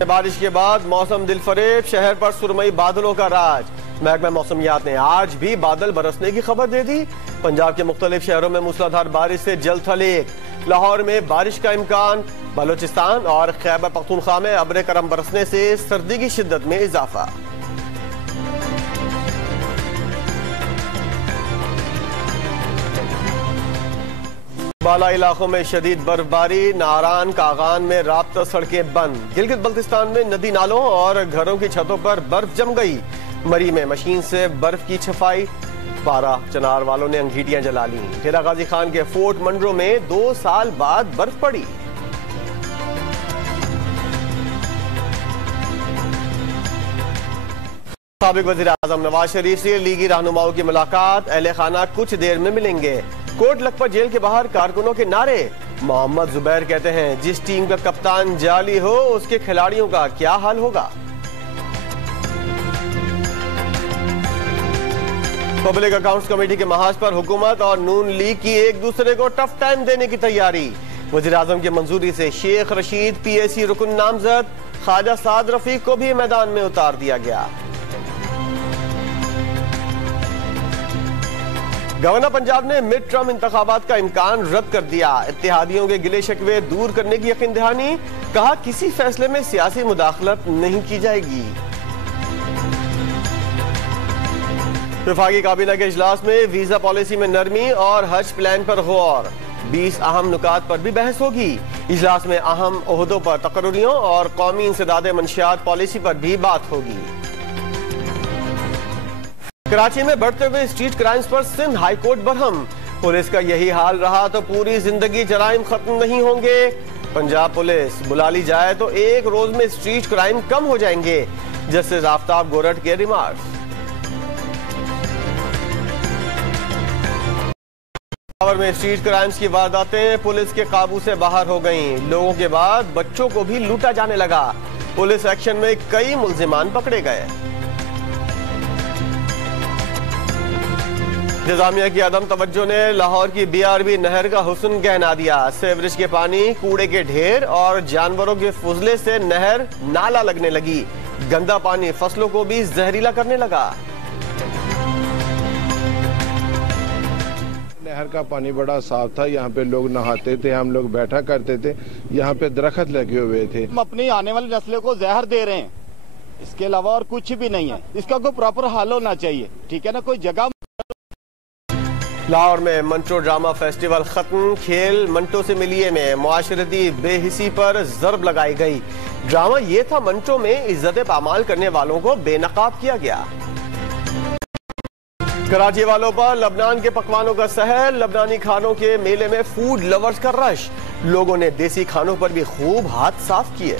बारिश के बाद मौसम दिलफरेब, शहर पर सुरमई बादलों का राज। महकमा मौसमियात ने आज भी बादल बरसने की खबर दे दी। पंजाब के मुख्तलिफ शहरों में मूसलाधार बारिश से जल थलेग। लाहौर में बारिश का इम्कान। बलोचिस्तान और खैबर पख्तूनख्वा में अब्र करम बरसने से सर्दी की शिद्दत में इजाफा। बाला इलाकों में शदीद बर्फबारी। नारान कागान में राब्ता सड़कें बंद। गिलगित बल्तिस्तान में नदी नालों और घरों की छतों पर बर्फ जम गई। मरी में मशीन से बर्फ की छफाई। 12 चनार वालों ने अंगीठियां जला ली। डेरा गाजी खान के फोर्ट मंडरो में 2 साल बाद बर्फ पड़ी। साबिक वज़ीर आज़म नवाज शरीफ से लीगी रहनुमाओं की मुलाकात। अहले खाना कुछ देर में मिलेंगे। कोट लखपत जेल के बाहर कारकुनों के नारे। मोहम्मद जुबैर कहते हैं जिस टीम का कप्तान जाली हो उसके खिलाड़ियों का क्या हाल होगा। पब्लिक अकाउंट्स कमेटी के महाज पर हुकूमत और नून लीग की एक दूसरे को टफ टाइम देने की तैयारी। वज़ीर आज़म की मंजूरी से शेख रशीद PAC रुकन नामजद। ख्वाजा साद रफीक को भी मैदान में उतार दिया गया। गवर्नर पंजाब ने मिड टर्म इंतखाबात का इम्कान रद्द कर दिया। इत्तेहादियों के गिले शिकवे दूर करने की यकीन दहानी। कहा किसी फैसले में सियासी मुदाखलत नहीं की जाएगी। वफाकी काबीना के इजलास में वीजा पॉलिसी में नरमी और हज प्लान पर गौर। 20 अहम नुकात पर भी बहस होगी। इजलास में अहम ओहदों पर तकर्रियों और कौमी इंसदाद मंशियात पॉलिसी पर भी बात होगी। कराची में बढ़ते हुए स्ट्रीट क्राइम्स पर Sindh high court Barham. Police का यही हाल रहा तो पूरी जिंदगी जराइम खत्म नहीं होंगे। पंजाब पुलिस बुला ली जाए तो एक रोज में स्ट्रीट क्राइम कम हो जाएंगे। जस्टिस आफ्ताब गोरट के रिमार्क्स। लाहौर में स्ट्रीट क्राइम्स की वारदातें पुलिस के काबू से बाहर हो गईं। लोगों के बाद बच्चों को भी लूटा जाने लगा। पुलिस एक्शन में कई मुल्जिमान पकड़े गए। इंतजामिया की अदम तवज्जो ने लाहौर की BRB नहर का हुस्न गहना दिया। सेवरेज के पानी, कूड़े के ढेर और जानवरों के फुजले से नहर नाला लगने लगी। गंदा पानी फसलों को भी जहरीला करने लगा। नहर का पानी बड़ा साफ था। यहाँ पे लोग नहाते थे, हम लोग बैठा करते थे। यहाँ पे दरख्त लगे हुए थे। हम अपनी आने वाली नस्लों को जहर दे रहे हैं, इसके अलावा और कुछ भी नहीं है। इसका कोई प्रॉपर हल होना चाहिए, ठीक है ना। कोई जगह। लाहौर में मंटो ड्रामा फेस्टिवल खत्म। खेल मंटो से मिलिए में मुआशरती बेहिसी पर जरब लगाई गई। ड्रामा ये था मंटो में इज्जत पामाल करने वालों को बेनकाब किया गया। कराची वालों पर लबनान के पकवानों का सहर। लबनानी खानों के मेले में फूड लवर्स का रश। लोगों ने देसी खानों पर भी खूब हाथ साफ किए।